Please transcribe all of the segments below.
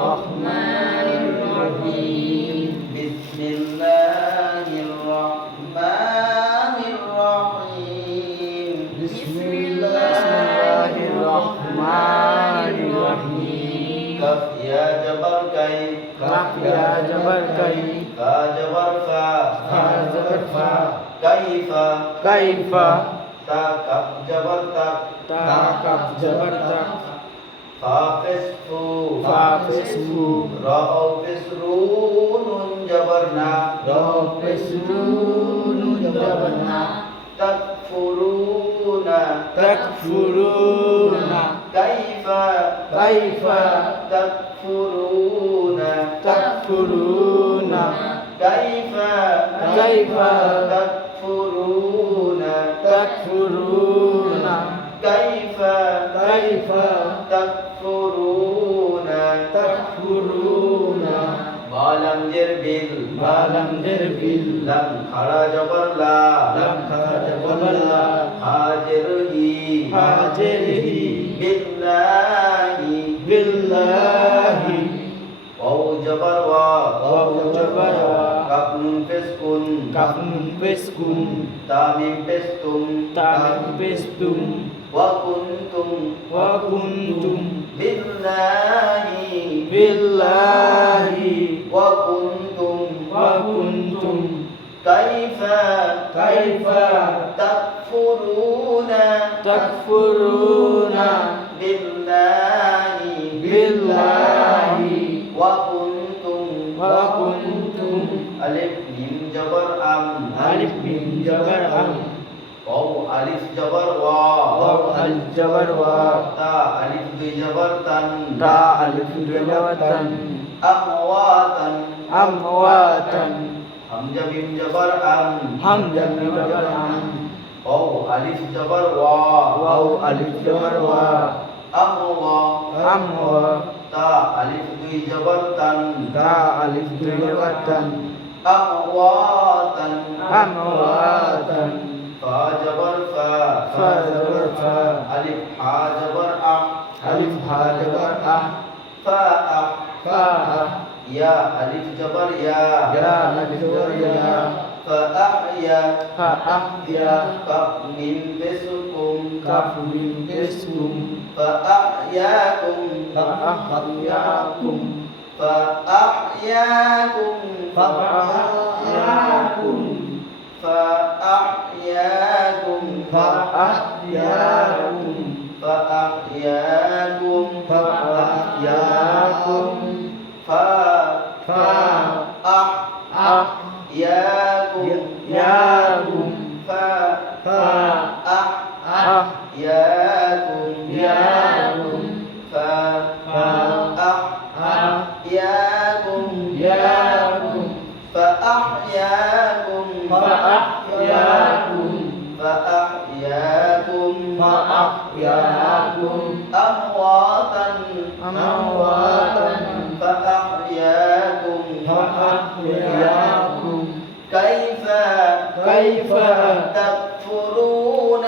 الرحمن الرحيم بسم الله الرحمن الرحيم بسم الله الرحمن الرحيم كف يا جبر كي كاف يا جبر كي فا جبر فا فا جبر فا كيف كيف تا كف جبر تك تا كاف جبر تك فا فس فو فا فس فو را فس رو نون جبر نا را فس رو نون جبر نا تكفرون تكفرون كيف كيف تكفرون تكفرون كيف كيف تكفرون تكفرون كيف كيف تكفرون تكفرون بالم جربل بالم دربل لم خرا جبر لا لم خرج لا حاجره حاجره بالله بالله واو جبر وا واو جبر وا كاف نون فسكن كاف نون فسكن تاميم فستم تاميم فستم وكنتم وكنتم بالله بالله وكنتم كيف تكفرون تكفرون بالله وكنتم ألف ميم جبر ألف ميم جبر أم واو ألف جبر وا واو ألف جبر وا تا ألف دو جبر تن تا ألف جبر تن أمواتا أمواتا همزة ميم جبر حمزة ميم جبر أم واو ألف جبر وا واو ألف جبر وا أموا أموا تا ألف دو جبر تن تا ألف جبر تن أمواتا أمواتا فا جبر فا فا جبر فا ألف حا جبر ألف ها جبر أ فا فا يا ألف جبر يا يا ألف جبر يا فأحيا فأحيا كف من بسكم كاف من بسكم فأحياكم فأحياكم فأحياكم فأحياكم فأحياكم فأحياكم فأحياكم فأحياكم فأحياكم ياكم فأحياكم ياكم فأحياكم ياكم فأحياكم فأحياكم فأحياكم فأحياكم أمواتا أمواتا فأحياكم فأحياكم كيف تكفرون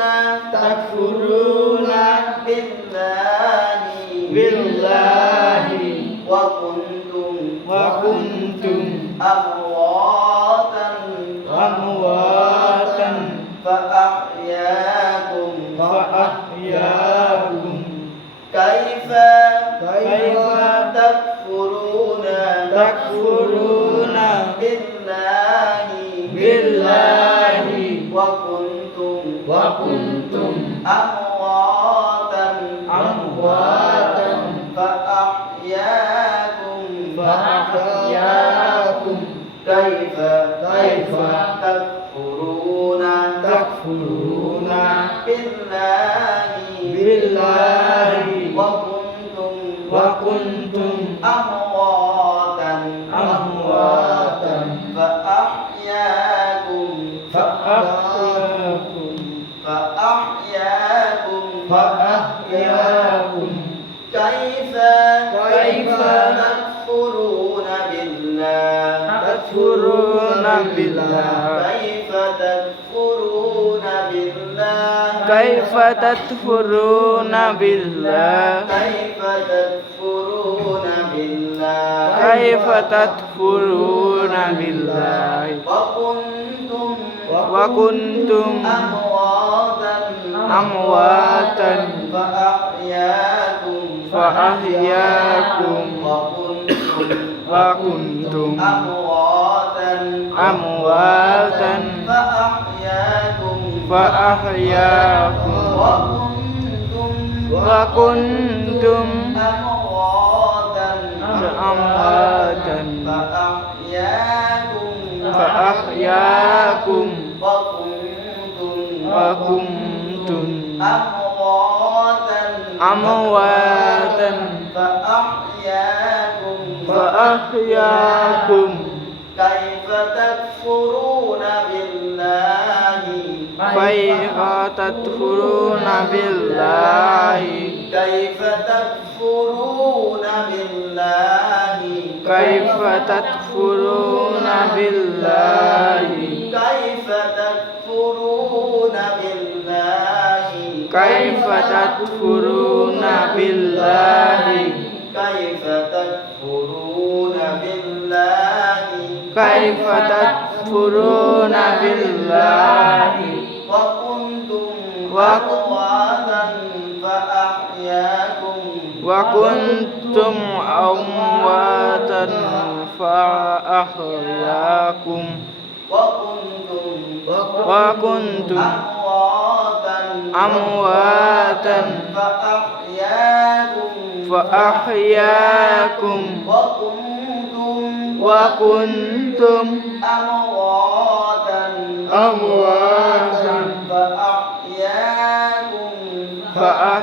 بالله وكنتم أمواتا فأحياكم كيف تكفرون بالله وكنتم أمواتا فأحياكم كيف تكفرون بالله وكنتم أمواتا فأحياكم كيف تكفرون بالله كيف تكفرون بالله كيف تكفرون بالله كيف تكفرون بالله وكنتم أمواتا فأحياكم وكنتم أمواتا فأحياكم وكنتم أمواتا فأحياكم وكنتم أمواتا فأحياكم كيف تكفرون بالله كيف تكفرون بالله كيف تكفرون بالله كيف تكفرون بالله كيف تكفرون بالله كيف تكفرون بالله كيف تكفرون بالله كيف تكفرون بالله وكنتم أمواتا فأحياكم وكنتم أمواتا فأحياكم وكنتم أمواتا فأحياكم وكنتم أمواتا فأحياكم وكنتم أمواتا فأحياكم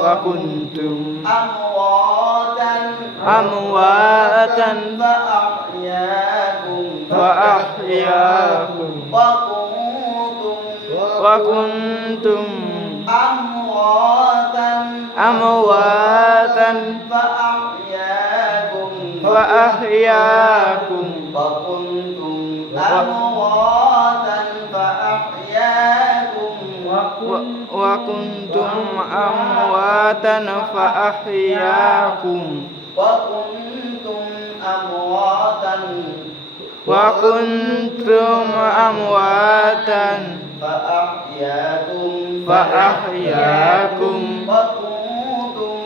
وكنتم أمواتا فأحياكم وكنتم أمواتا فأحياكم وكنتم أمواتا فأحياكم وكنتم أمواتا فأحياكم وكنتم أمواتا فأحياكم وكنتم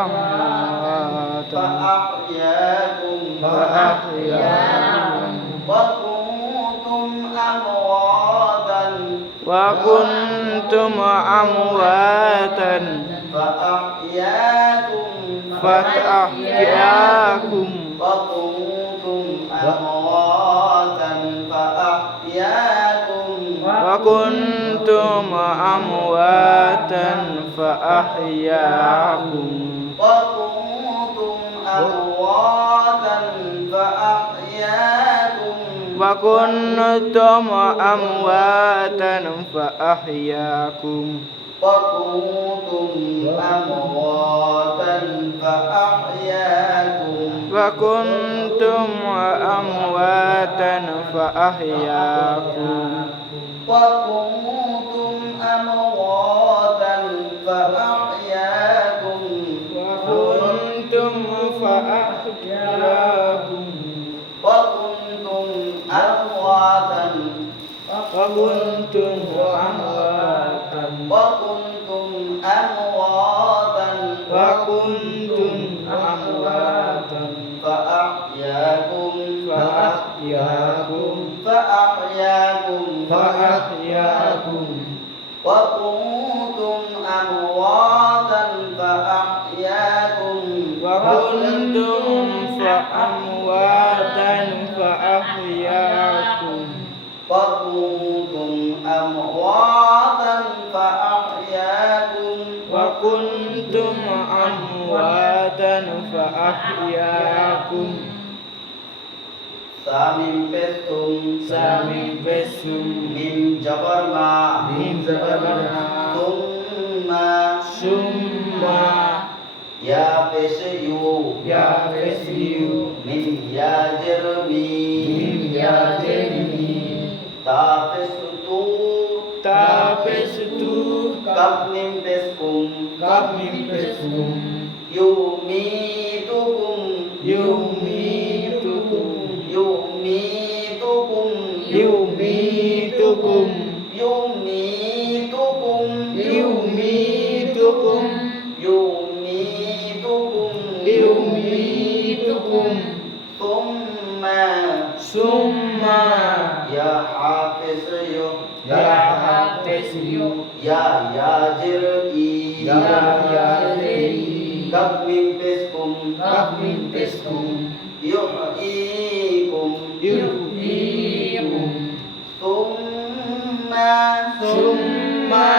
أمواتا فأحياكم وكنتم أمواتا فأحياكم وكنتم أمواتا فأحياكم وكنتم أمواتا فأحياكم وكنتم أمواتا فأحياكم وكنتم أمواتا فأحياكم وكنتم فأحياكم وكنتم أمواتا وكنتم أمواتا وكنتم أمواتا وكنتم أمواتا فأحياكم فأحياكم فأحياكم فأحياكم وكنتم أمواتا فأحياكم وكنتم فأمواتا فأحياكم وكنتم أمواتا فأحياكم وكنتم أمواتا فأحياكم Samim pestum Samim pesum Mim jabar ma Mim jabarna Tumma Summa Ya pesyu Ya pesyu Mim ya jermi Mim ya jermi Ta pesutu Ta pestu Kap mim peskum Kap mim pesum Yumitukum Yumitukum Yumitukum Yumitukum Yumitukum Yumitukum Yumitukum Yumitukum Summa Summa Ya hafiz Ya Hafiz Ya jir'i Ya Yadri Kab mim peskum Kab mim peskum Yuhyikum Yuhyikum Summa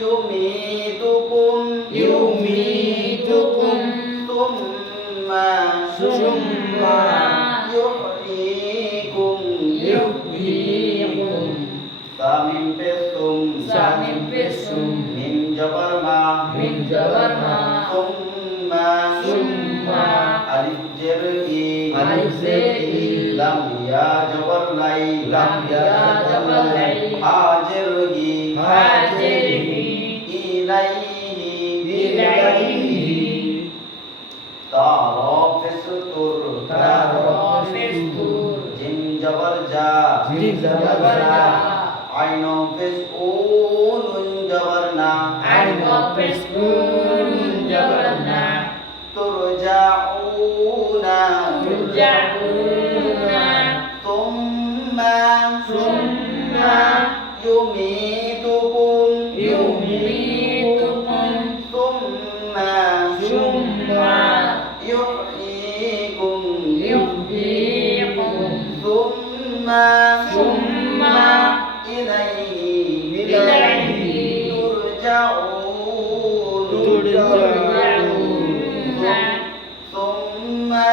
Yumitukum Yumitukum Summa Summa Yuhyikum Yuhyikum Samim pestum Samim pesum Mim jabar ma Mim jabarna Summa Alif jer'i Alif jer'i Lam ya jabar lai Lam ya jabar lai Ha jer'i Ha jer'i Ilaihi Tara festur Tara festur Jim jabar ja Jim jabar ja Aino fes'unun jabarna Aino festur jabarna Turja'una Turja'una Thumma Yumitukum Yumitukum Summa Yuhyikum Yuhyikum Summa Ilaihi Turja'una Summa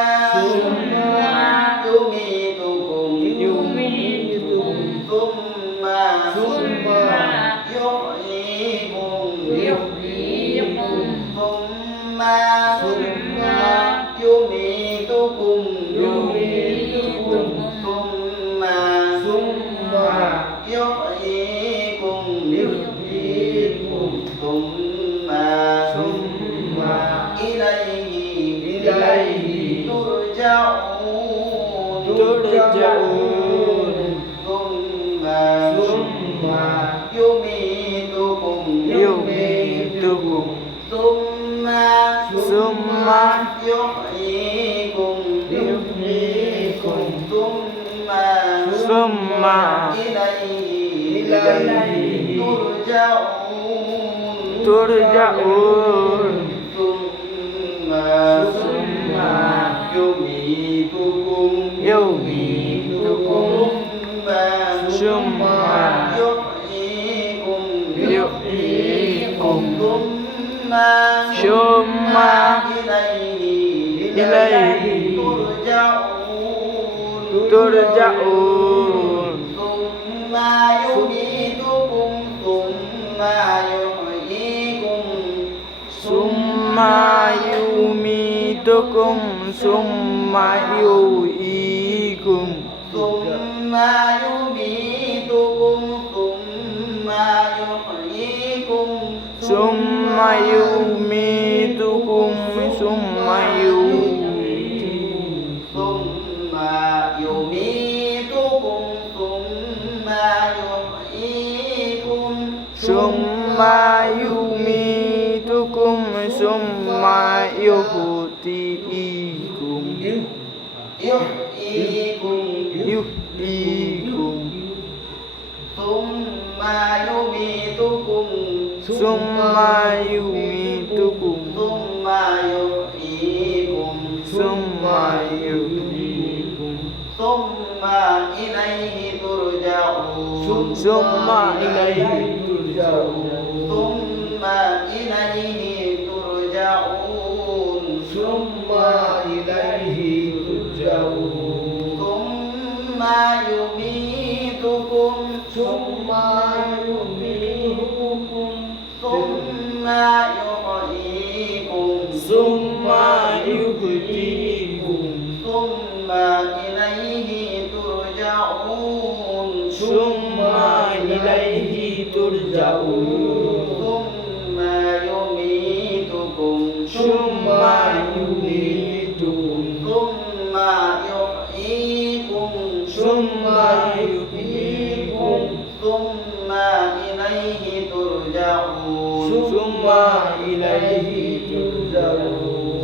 Yumitukum Yumitukum Summa Yuhyikum Summa Yumitukum Yumitukum Summa Yuhyikum Summa Ilaihi Turja'un Summa Yumitukum Yumitukum Summa Yuhyikum Summa Ilaihi Turja'un Summa Yumitukum Yumitukum Summa Yuhyikum Summa Ilaihi Turja'un Summa yumitukum Summa yumitukum Summa yuhyikum Summa yumitukum Summa yumitukum Summa yuhyikum Summa yumitukum Summa yumitukum Summa yuhyikum Yuhyikum Summa yumitukum Summa yumitukum Summa yuhyikum Summa yuhyikum Summa ilaihi turja'un Summa ilaihi turja'un Summa ilaihi turja'un Summa ইলাইহি তুরজাউন সুম্মা ইউমীতুকুম সুম্মা ইউমীতুকুম সুম্মা ইউহয়ীকুম সুম্মা ইউহয়ীকুম সুম্মা ইলাইহি তুরজাউন সুম্মা ইলাইহি তুরজাউন সুম্মা ইউমীতুকুম সুম্মা ইউমীতুকুম সুম্মা ইউহয়ীকুম সুম্মা ইউহয়ীকুম সুম্মা ইলাইহি তুরজাউন সুম্মা ইলাইহি তুরজাউন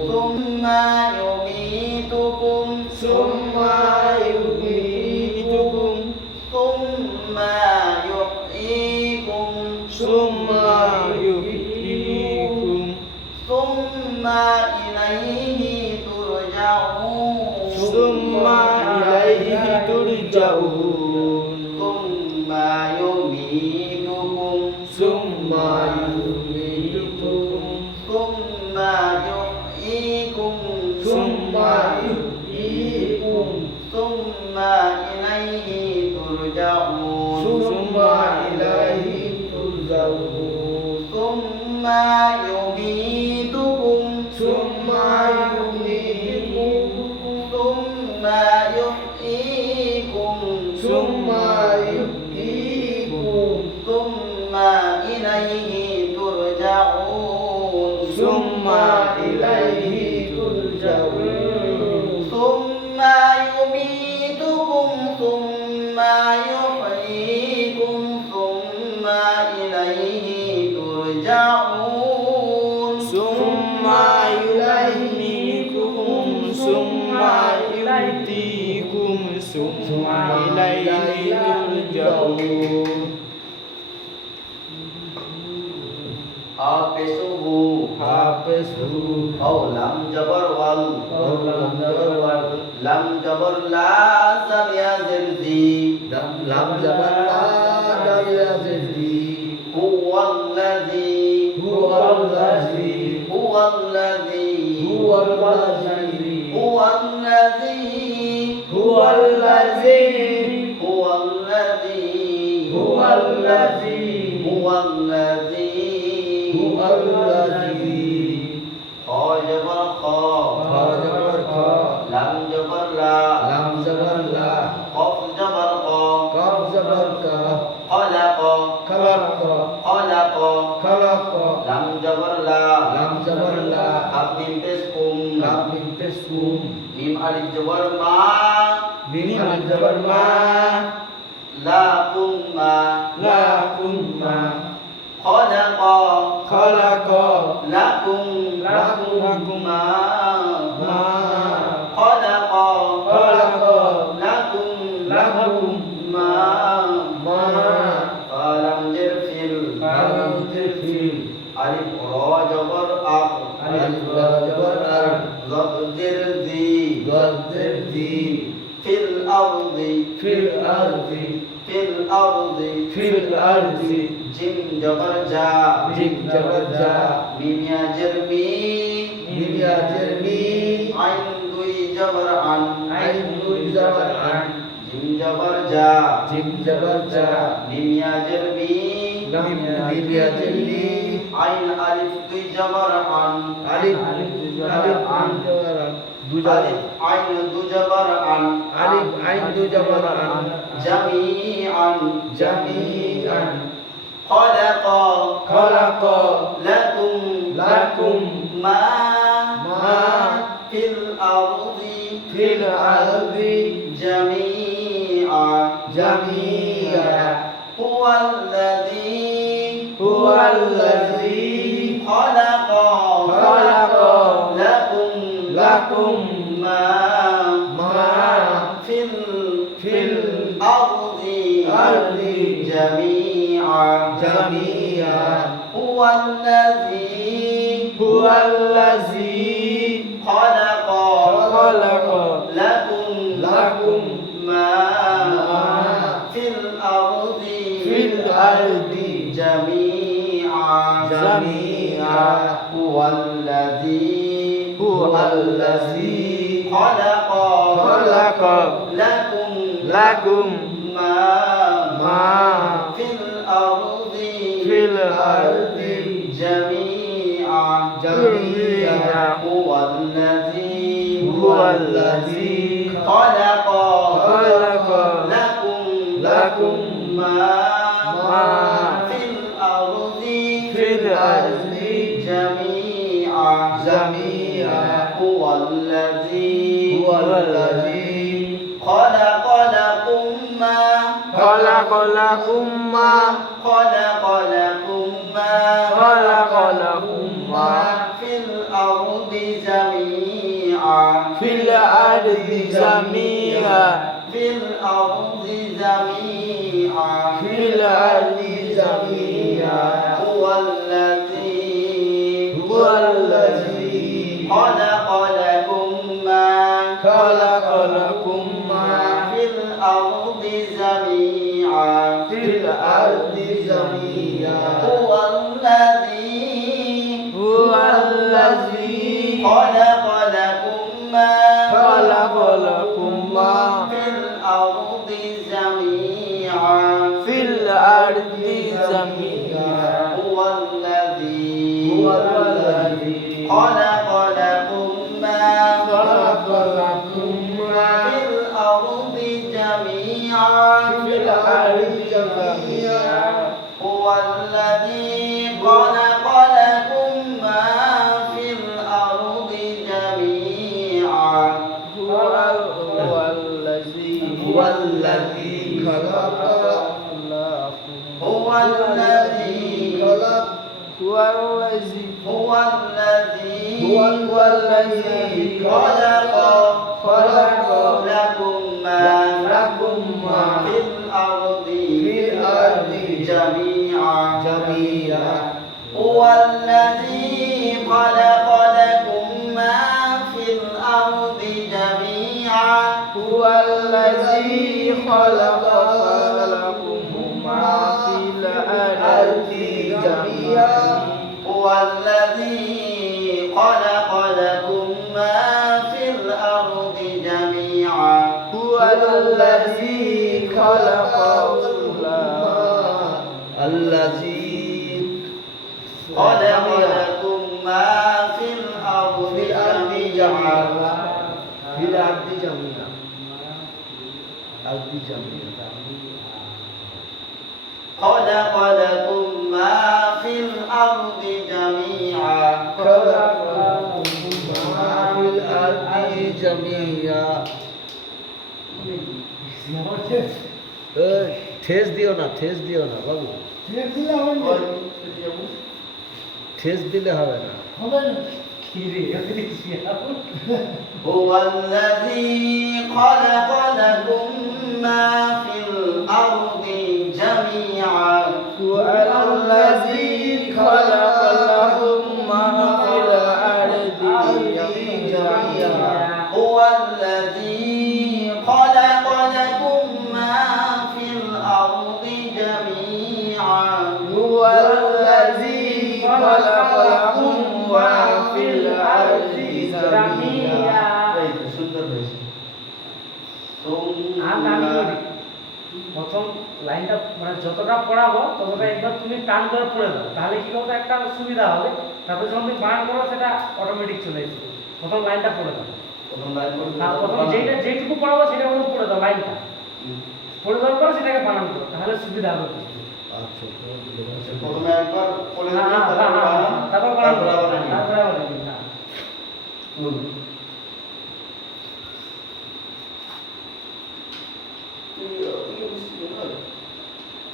সুম্মা ইউমীতুকুম সুম্মা ইউমীতুকুম সুম্মা ইউহয়ীকুম সুম্মা ইউহয়ীকুম সুম্মা ইলাইহি তুরজাউন সুম্মা ইলাইহি তুরজাউন সুম্মা ইউমীতুকুম সুম্মা ইউমীতুকুম সুম্মা ইউহয়ীকুম সুম্মা ইউহয়ীকুম সুম্মা ইলাইহি তুরজাউন সুম্মা ইলাইহি তুরজাউন সুম্মা ইউমীতুকুম সুম্মা ইউমীতুকুম সুম্মা ইউহয়ীকুম সুম্মা ইউহয়ীকুম সুম্মা ইলাইহি তুরজাউন সুম্মা ইলাইহি তুরজাউন সুম্মা ইউমীতুকুম সুম্মা ইউহয়ীকুম সুম্মা ইলাইহি তুরজাউন সুম্মা ইউমীতুকুম সুম্মা ইউহয়ীকুম সুম্মা ইলাইহি তুরজাউন হাফিজুহু হাফিজহু লাম জবর ওয়াল লাম জবর ওয়াল লাম জবর লা জামিয়া জিরজি লাম জবর লা জামিয়া জিরজি হুয়াল্লাযী হুয়াল্লাযী হুয়াল্লাযী হুয়াল্লাযী হুয়াল্লাযী হুয়াল্লাযী হুয়াল্লাযী হুয়াল্লাযী হুয়াল্লাযী হুয়াল্লাযী খ জবর খ খ জবর খ লাম জবর লা লাম জবর লা কফ জবর ক কাফ জবর কা খলাক খলাক খলাক খলাক লাম জবর লা লাম জবর লা কাফ মিম পেশ কুম কাফ মিম পেশ কুম মিম আলিফ জবর মা মিম আলিফ জবর মা লাকুম মা লাকুম মা খলাক খলাক লাকুম লাকুম মা মা খলাক খলাক লাকুম লাকুম মা মা কালাম জিরফিল কালাম জিরফিল আলিফ র জবর আক আলিফ রা জবর আর জ জিরজি গজদি ফিল আরদি ফিল আরদি ফিল আরদি ফিল আরদি জিম জবর জা জিম জবর জা মিম ইয়া জিরমি মিম ইয়া জিরমি আইন দুই জবর আন আইন দুই জবর আন জিম জবর জা জিম জবর জা মিম ইয়া জিরমি মিম ইয়া জিরমি আইন আলিফ দুই জবর আন আলিফ আলিফ আন জবর আন দু জবর আলিফ আইন দু জবর আন আলিফ আইন দু জবর আন জামিআন জামিআন খলাক খলাক লাকুম লাকুম মা মা ফিল আরদি ফিল আরদি জামিআ জামিআ হুয়াল্লাযী হুয়াল্লাযী খলাক লাকুম লাকুম মা মা ফিল আরদি আরদি জামিআ জামিআ হুয়াল্লাযী হুয়াল্লাযী খলাক লাকুম লাকুম মা ফিল আরদি জামিআ জামিআ হুয়াল্লাযী huwallazi khalaqa lakum ma fil ardi jami'a huwallazi khalaqa lakum ma fil ardi jami'a huwallazi khalaqa lakum ma fil ardi jami'a fil ardi jami'a huwallazi khalaqa lakum ma fil ardi jami'a huwallazi khalaqa lakum ma fil ardi jami'a fil ardi jami'a huwallazi khalaqa lakum ma fil ardi jami'a huwallazi khalaqa lakum ma fil ardi jami'a خلق لكم ما في الأرض جميعا هو الذي خلق لكم ما في الأرض جميعا هو الذي خلق لكم ما في الأرض جميعا هو الذي خلق لكم ما في الأرض جميعا هو الذي خلق لكم ما في الأرض جميعا خلق لكم ما في الأرض جميعا ঠেস দিও না বাবু, ঠেস দিলে হবে না। هو الذي خلق لكم ما في الأرض جميعا هو الذي خلق لكم ما في الأرض جميعا هو الذي خلق لكم ما في الأرض جميعا هو الذي خلق لكم ما في الأرض جميعا প্রথম লাইনটা মানে যতটা পড়াবো ততটা একবার তুমি টান করে পড়ে দাও, তাহলে কি করবে একটা সুবিধা হবে। তারপরে যখন তুমি বানান করো সেটা অটোমেটিক চলে আসবে। প্রথম লাইনটা পড়ে দাও, প্রথম যেটুকু পড়াবো সেটা মধ্যে পড়ে দাও, লাইনটা পড়ে দেওয়ার পরে সেটাকে বানান করো, তাহলে সুবিধা হবে। প্রথমে একবার পড়ে তারপর বানান করো, তারপরে আবার লাইন।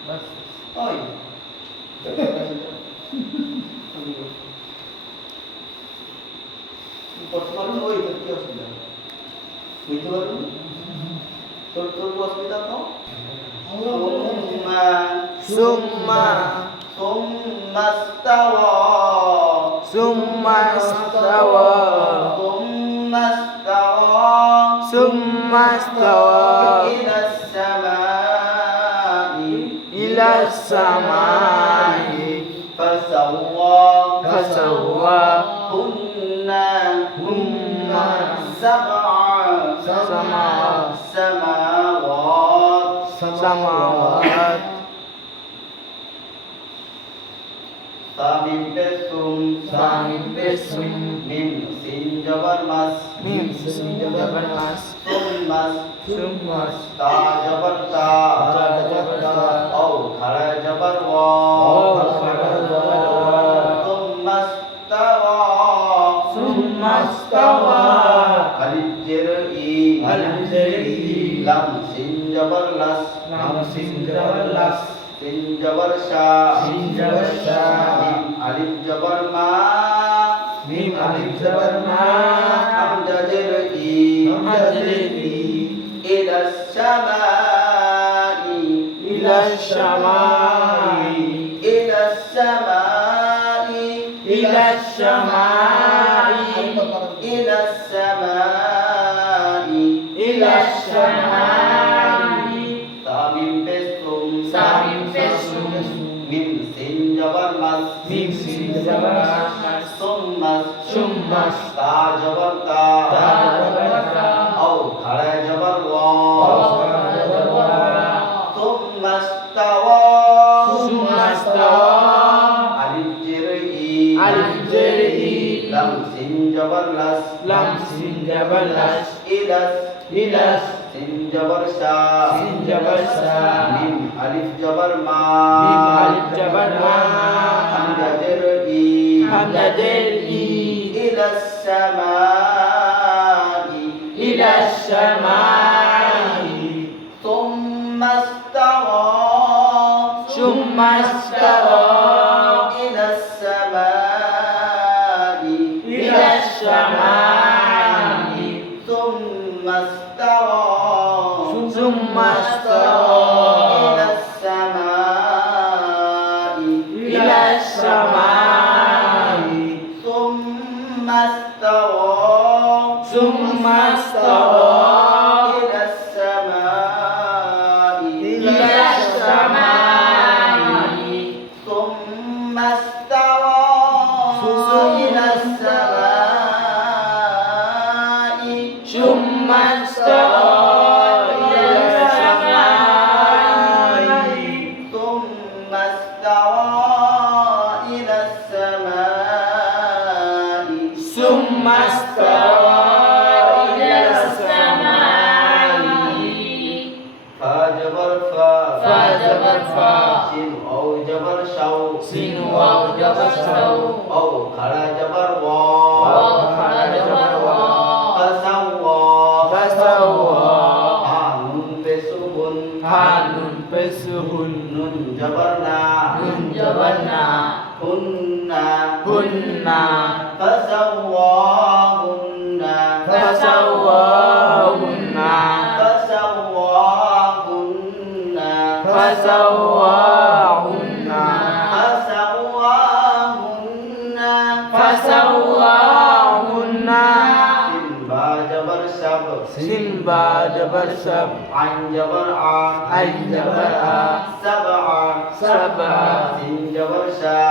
বাস ওই করতে পারুন, ওই তো কি অসুবিধা বুঝতে পারুন, তোর অসুবিধা তো ثم استوى ثم استوى إلى السماء فسواهن samawat Samim pesum mim sin jabar mas summas ta jabar ta au khara jabar wa summas tawa alif jer i lam sin jabar las sin jabar sha mim alif jabar ma hamza jer i ila samai Samim pesum mim sin jabar mas summas ta jabar ta au khara jabar wa summas tawa alif jer i lam sin jabar las ilas sin jabar sha mim alif jabar ma hamza jer i ila samai thumma stawa ila samai thumma stawa ila samai thumma stawa ila samai thumma stawa ila sin waw jabar shaw au khara jabar wa fasawwa nun pesuhun nun jabar na hunna fasawwahunna sin ba jabar sab ain jabar a sab'a sin jabar sha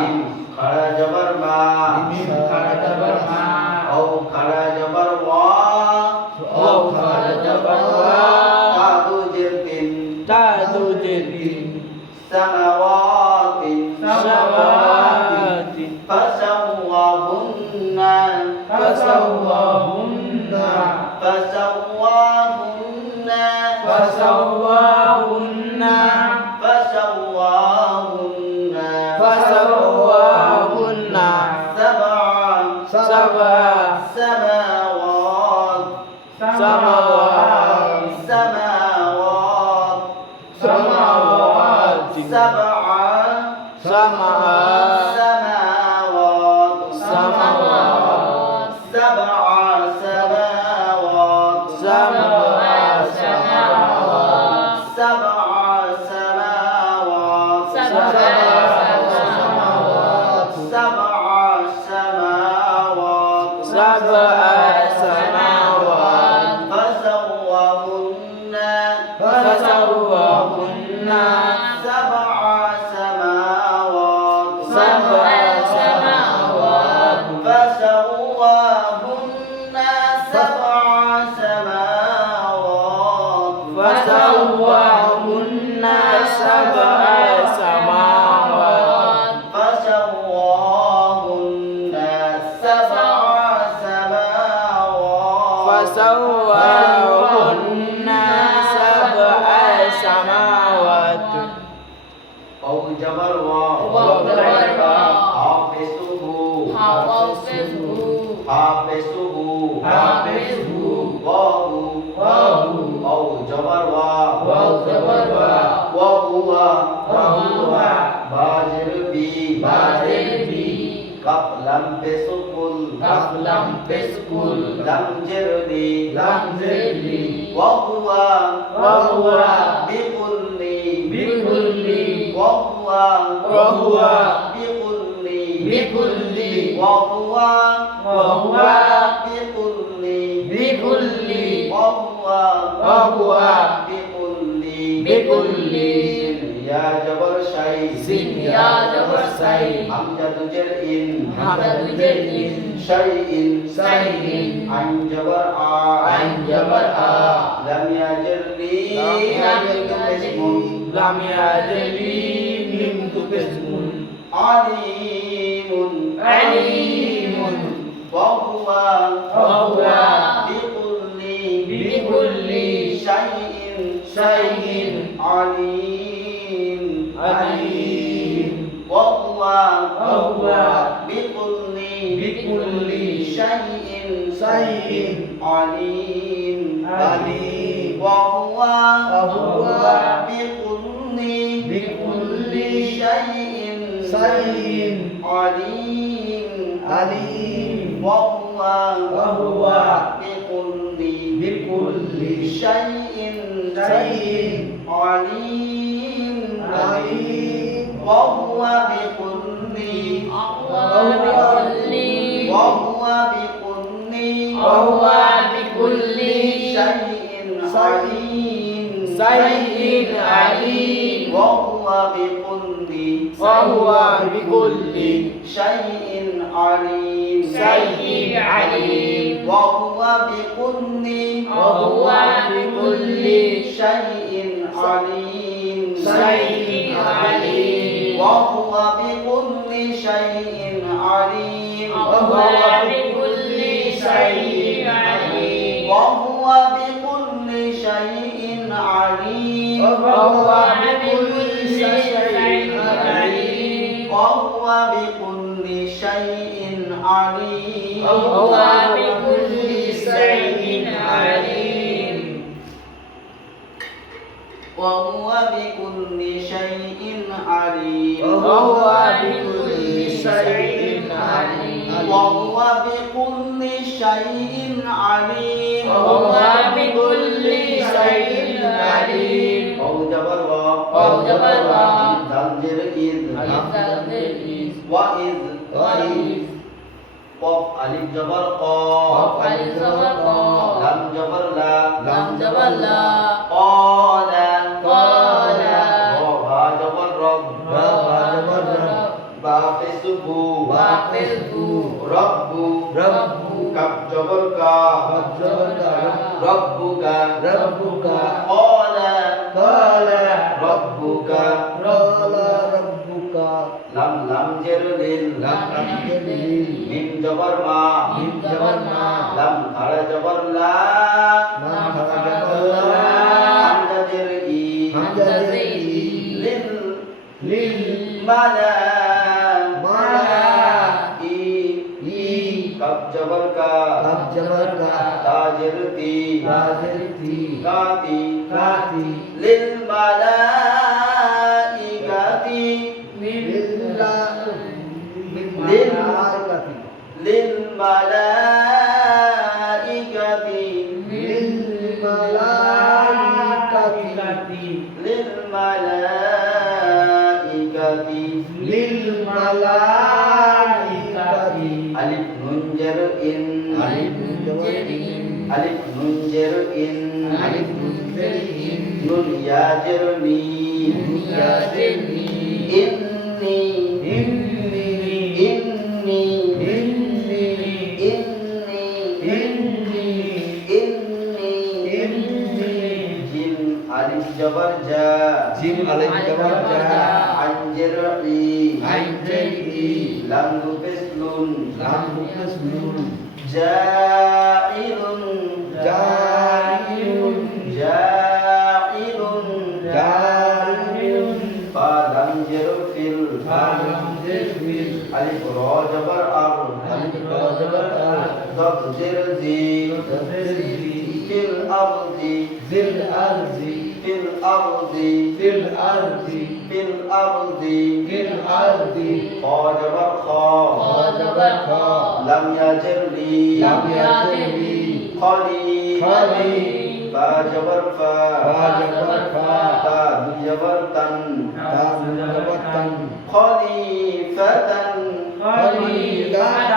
mim khara jabar ma au khara jabar wa tadu jirtin samawatin fasawwahunna فسواهن سبع سماوات واو جبر وا واو جبر وا حافظه حافظه واو واو جبر وا وهو باجر بي كف لم بسكول لم جرني وهو بكل وهو بكل وهو بكل وهو بكل يا جبر شيء حمزة جر إن شيء عن جبر لم يجر لي لم يجري منك اسم عليم وهو بكل شيء عليم وهو بكل شيء عليم وهو بكل شيء عليم وهو بكل شيء عليم وهو بكل شيء عليم وهو بكل شيء عليم وهو بكل شيء عليم وهو بكل شيء عليم وهو بكل شيء عليم وهو بكل شيء عليم وهو بكل شيء عليم وهو بكل شيء عليم وهو بكل شيء عليم وهو بكل شيء عليم وهو بكل شيء عليم واو جبر وا دال إذ وإذ قاف ألف جبر قاف لام جبر لا قال با جبر رب با فسبو رب كف جبر کا ربك قال ربك لم جر لل ميم جبر ما لم تر جبر لا حمزة جر إي للملا كف جبر کا تاجر تی کاتی للملائكة ألف نون جر إن نون يا جر ني إني جيم ألف جبر جا عنجر لام بسلون جائل زرزي في الأرض ذي الأرض في الأرض في الأرض في الأرض في الأرض خا جبر خا لم يجر لي لم يجر لي خلي خلي فا جبر فا فا جبر فا تا جبر تن تا جبر تن خليفة خليفة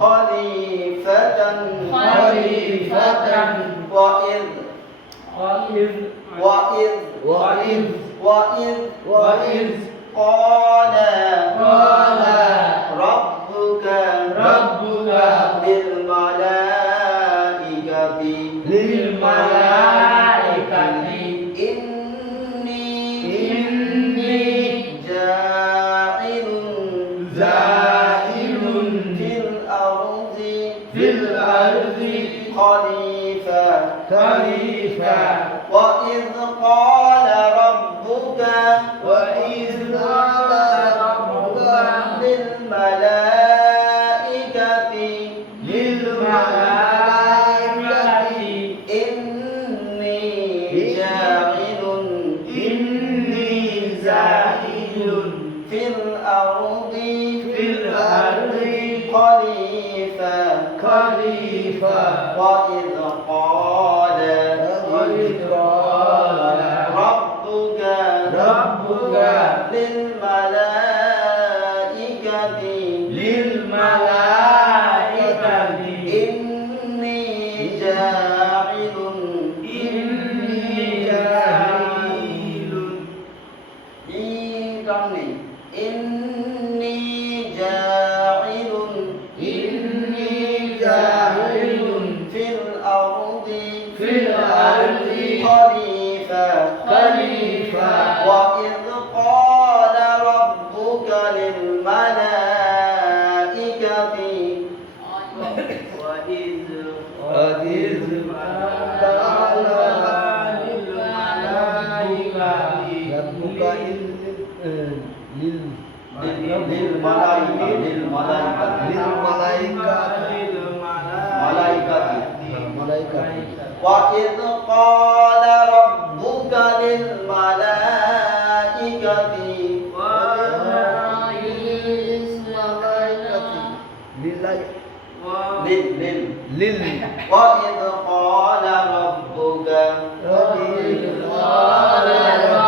خليفة خليفة وإذ وإذ وإذ وإذ وإذ قال ربك للملائكة للملائكة إني جاعل في الأرض خليفة وإذ قال ربك للملائكة إني جاعل في الأرض خليفة وإذ قال ربك للملائكة إني جاعل إني جاعل في الأرض خليفة وإذ قال ربك للملائكة وإذ قال ربك للملائكة وإذ قال ربك للملائكة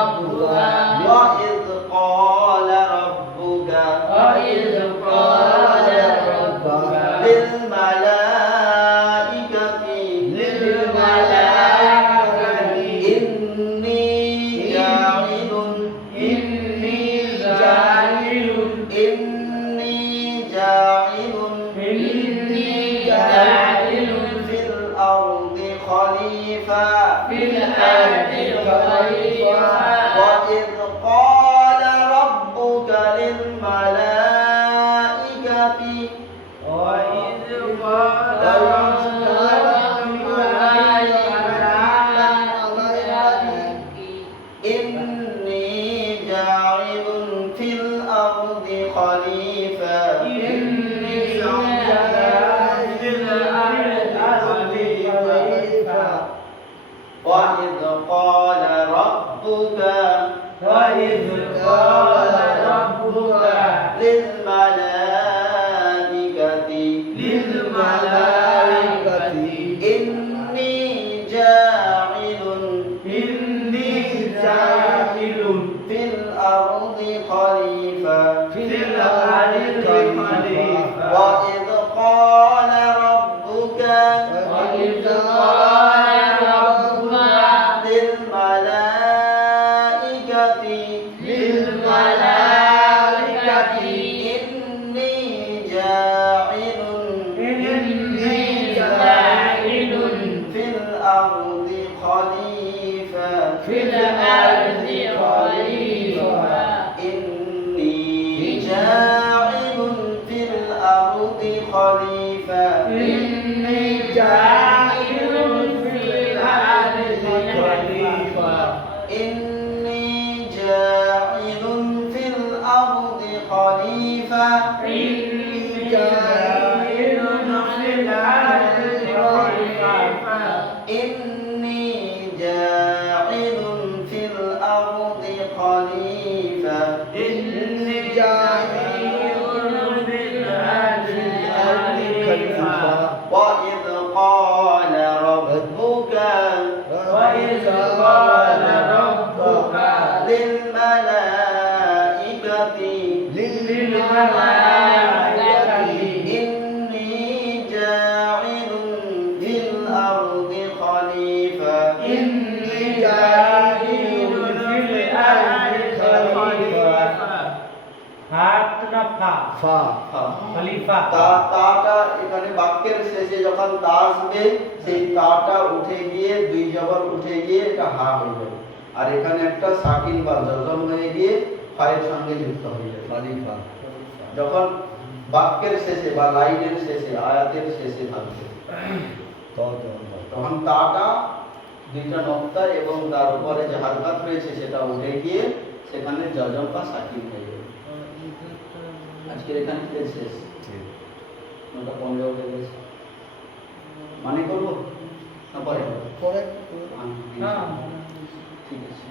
وإذ قال ربك وإذ قال ربك للملائكة إني جاعل في الأرض خليفة وإذ قال ربك للملائكة إني جاعل في الأرض خليفة وإذ قال ربك للملائكة إني جاعل في الأرض خليفة وإذ قال ربك للملائكة إني جاعل في الأرض خليفة إني جاعل في الأرض خليفة إني جاعل في الأرض خليفة ফিল আরদি খলিফা إني جاعل في الأرض خليفة হাত না ফা ফা খলিফা তাটা এখানে বাক্যের শেষে যখন তা আসবে সেই তাটা উঠে গিয়ে দুই জবর উঠে গিয়ে এটা হা হয়ে যাবে আর এখানে একটা সাকিন বা জজম হয়ে গিয়ে ফায়ের সঙ্গে যুক্ত হয়ে যাবে খলিফা যখন বাক্যের শেষে বা লাইনের শেষে আয়াতের শেষে থাকবে তখন তাটা দুইটা নক্তা এবং তার উপরে যে হারকাত রয়েছে সেটা উঠে গিয়ে সেখানে জজম বা সাকিন হয়ে যাবে আজকের এখানে ফের শেষ ওটা 15 উঠে গেছে মানে করবো না পরে পরে হ্যাঁ, হ্যাঁ ঠিক আছে